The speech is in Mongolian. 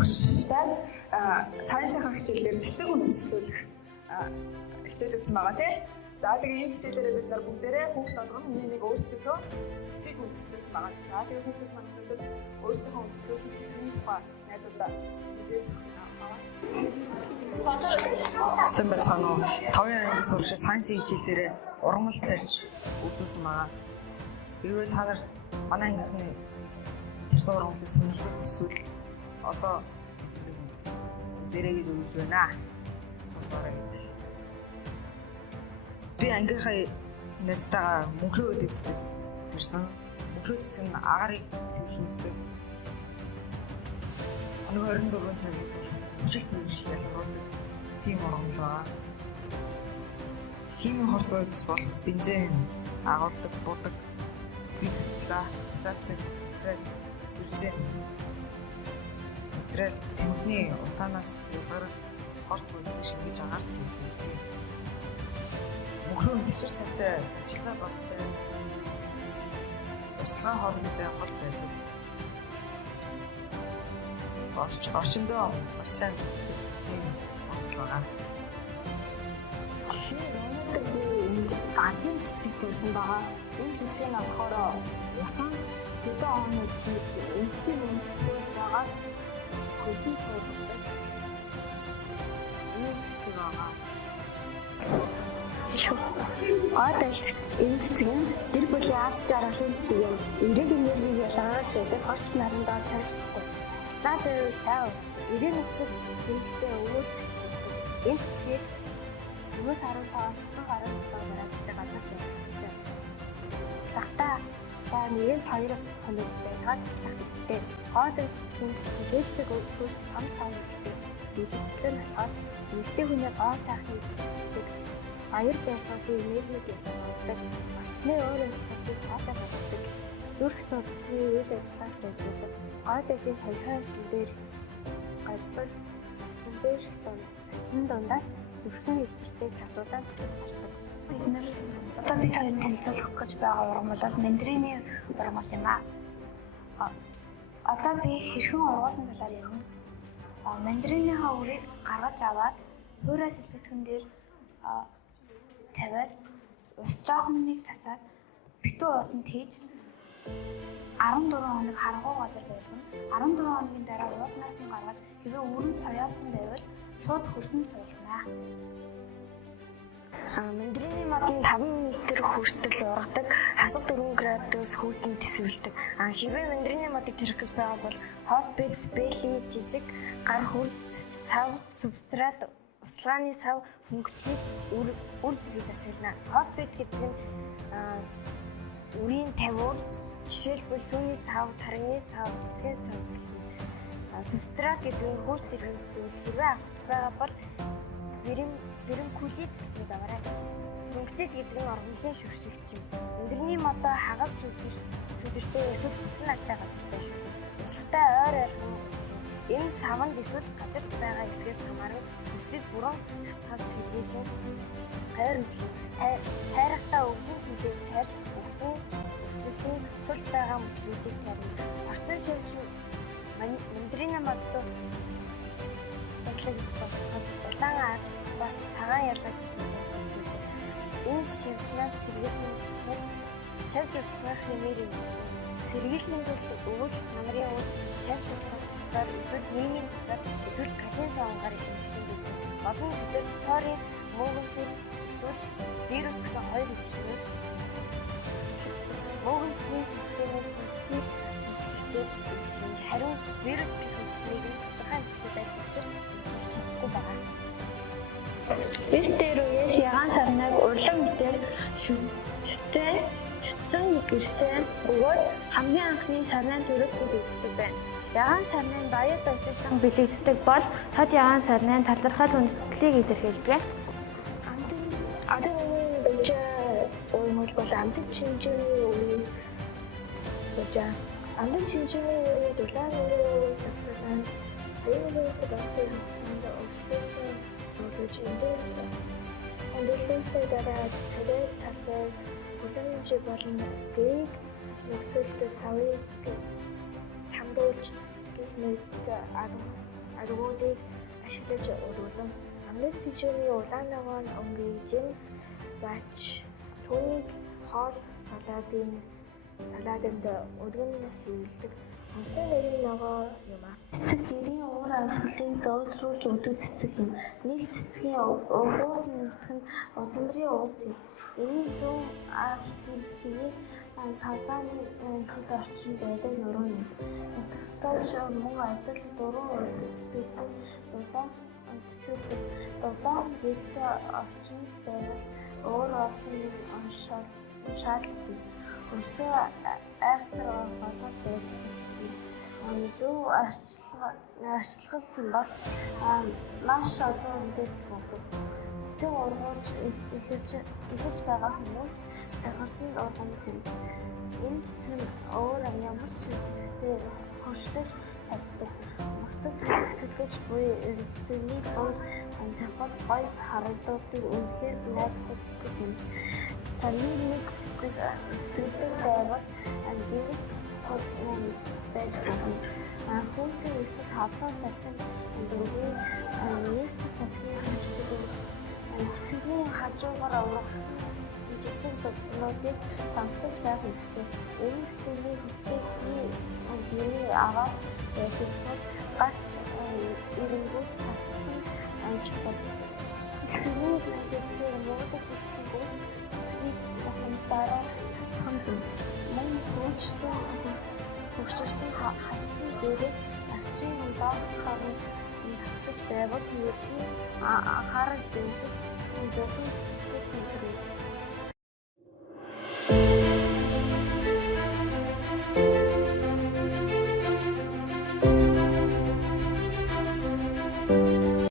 багштай сайенсийн хичээлээр цэцэг үндэслүүлэх хичээл өгсөн байгаа тийм. За тэгээ энэ хичээлээрээ бид нар бүгдээрээ хүүхд болгон нэг өөрсдөө цэцгийг үндэслүүлсэн байгаа. За тэгээ хүүхд манайд өөрсдийнхөө үндэслүүлсэн цэцгийн тухай найзуудаа мэдээлэл аваа. Сэмбэцано 5 анги сурагч сайенсийн хичээл дээр ургамал тарьж үзүүлсэн байгаа. Хэрвээ та нар манай ангийнхны тэрсэн ургамлыг сонирхох эсвэл одоо зэрэг гэж байна. Сонсоорой. Би ангийнхаа найзтайгаа мөнхрөө өдөө цэцэг тарьсан. Мөнхрөө цэцэг нь агаарыг цэвшүүлдэг. Өнөө 24 цагийн турш өчиг төвш ялгаруулдаг тийм ургамал байгаа. Химийн хорт бодис болох бензин агуулдаг, будаг, пластик, пресс, бензин, пресс тэмхний утаанаас ялгарах хорт бодисыг шингээж агаар цэвшүүлдэг. Мөнхрөө төсвөр сайтай ажиллагаа багтай услага хоорондын зай хол байдаг. Орчиндөө бас сайн төсөв тийм байгаа. Азийн цэцэг төрсэн байгаа. Энэ цэцэг нь болохоор ясан хэдэн оног хийж үнцэн үндэслэж байгаа. Хөсөн цогцолтой. Энэ цэцэг байгаа. Гадаалт энэ цэцэг нь гэр бүлийн аз жаргалын цэцэг юм. Эрэг энергийг ялгаруулж байдаг хорц наран доор тавьчихдаг. Слаад сав эрэг нөхцөл хэрэгтэй өвөр цэцэг. Энэ цэцгийг Өмнө 15-аас 97 градустай газар байх ёстой. Услахтаа сайн 92 хоног байлгаад услах хэрэгтэй. Гадаалт цэцгийн хэмжээлэг хөлс том сав хэрэгтэй. Илэрхийлэл нь болохоор эмэгтэй хүний гоо сайхныг хэлдэг. Аяр байсгалын энергийг ялгаруулдаг. Орчны өөр амьсгалыг таатай болгодог. Зүрх судасны үйл ажиллагааг сайжруулдаг. Гадаалын 50% дээр галбар очин дундаас зүрхэн хэлбэртэй часуулан цэцэг гардаг. Бид нэр одоо бид хоёрын танилцуулах гэж байгаа ургамал бол мандариний ургамал юм аа. Одоо би хэрхэн ургуулсан талаар ярина. Мандаринийхаа үрийг гаргаж аваад хуурай сэлбэтгэн дээр тавиад ус жоохныг цацаад битүү уутанд хийж 14 хоног харангуй газар байлгана. 14 хоногийн дараа уутнаас нь гаргаж хэвээ өрн саяасан байвал шууд хөрсөнд суулгана. Мандарины мод нь 5 м хүртэл ургадаг, хасах 4 градус хүйтэн тэсвэрлэдэг. Хэвээ мандарины модыг тэрх гэж байгаа бол хот бед, бэли, жижиг гар хурц, сав, субстрат, услааны сав функцийг үр зэрэг ашиглана. Хот бед гэдэг нь үрийн тавиур, жишээлбэл сүүний сав, тархины сав, цэцгийн сав. Субстрат гэдэг нь хурц зэрэг зүйл хэрвээ авах байгаа бол вермикулит гэсний даваарай. Функцид гэдэг нь оргонлын шүршигч юм. Мандарины модоо хагас сүдэртэй эсвэл бүтэн нартай газар байж болно. Услахтай ойр ойрхон энэ савнд эсвэл газарт байгаа хэсгээс хамааран өсвийг бүрэн хатгаас сэргийлэн хайр өслөө. Хайрахтаа өвлийн сүлээр тайрч өгсөн өвчлсөн сул байгаа мөчрүүдийг тарина. Ортон шивч мандарины модоо улаан ард бас цагаан ялгаж энэ шивцнаас сэргийлэн шавж устгах хэмээр юмсан. Сэргийлэн тулд өвөл намрын үр шавж устгах тусаар эсвэл нийгмийн тусаар эсвэл кален савгаар хэмжлэн гэдэг. Олон сэдв фторийн мөөгөн зүйл эсвэл вирус гэсэн хоёр өвчнүүд мөөгөн цэгийн системийн функцийг шүслэгчээр хэмжлэн харин вирус функцийг тодорхой хэмжлэхэд байх учраас чадахгүй байна. Эртээр үеэс ягаан сарнайг урлан мэтэр шүтсэн гэрсэн өгөөд хамгийн анхны сарнайн төрөлхөд үздэг байна. Ягаан сарнайн баяр баясгалан бэлэгддэг бол тод ягаан сарнайн талархал хүндэтлийг илэрхийлдэг. Адын бэж уймол бол амтэн чинжирийн үе гэж амтэн чинжирийн үе дулаан үе тасгалан аюулаас багтаа хамтанд өссөн суулж эндээс дараа тэгээд талбай хүлэмж болон гийг нөхцөлд савыг хамдуулж гэх мэт аргуудыг ашиглаж өргөлөн амлит фижүүний улаан ногоон өнгийн Джеймс Бач түүнийг хоол салааданд өдгөн хэвлэдэг онцлог нэрийн ногоо юм а. Цэцэг гэрийн уур амьсгалыг зөөлрүүлж өгдөг цэцэг юм. Нэг цэцгийн угуул нутг нь узамрын уус юм. Энэ зүүн Африкийн чиний Танзаны их орчин байдаг нуруу юм. Нутагтайч мөн адил дуруу цэцэгтэй дулаан гэрте орчин байдаг өөр олон шаардлагатай. Өрсөө айхтар болоод байдаг цэцэг. Зөв арчилгал бол маш олон үндэт болдог. Цэцэг ургуулж эхэлж байгаа хүмүүс дахирсан дургамт юм. Энэ цэцэг нь өөр ямар ч цэцэгтэй хоршлож хасдаг. Бусад цэцэгч буй цэцэгний дунд тавхад гойс харагддаг үнэхээр найзлах цэцэг юм. Таны нэг цэцэгтэй байвал гэрэл байдаг. Хүүхдийн эсрэг халуун салхин дөрвийн нефт салхины хэмждэг. Цэцгийн хажуугаар ургасан жижиг зовлонуудыг тансаж байх хэрэгтэй. Энэ сэтгэлийн хүчийг гэрээ аваад байдаг бол гарч ирэнгүүт тасдах нь чухал. Цэцгийн мэдээлэлээр муудаж ирэхгүй цэцгийг ухамсараа тасдах нь зөв. Мөн хөгжсөн хатсан зэрэг арчин доод харан хасдаж байвал ердийн анхаарал дэвших зөвхөн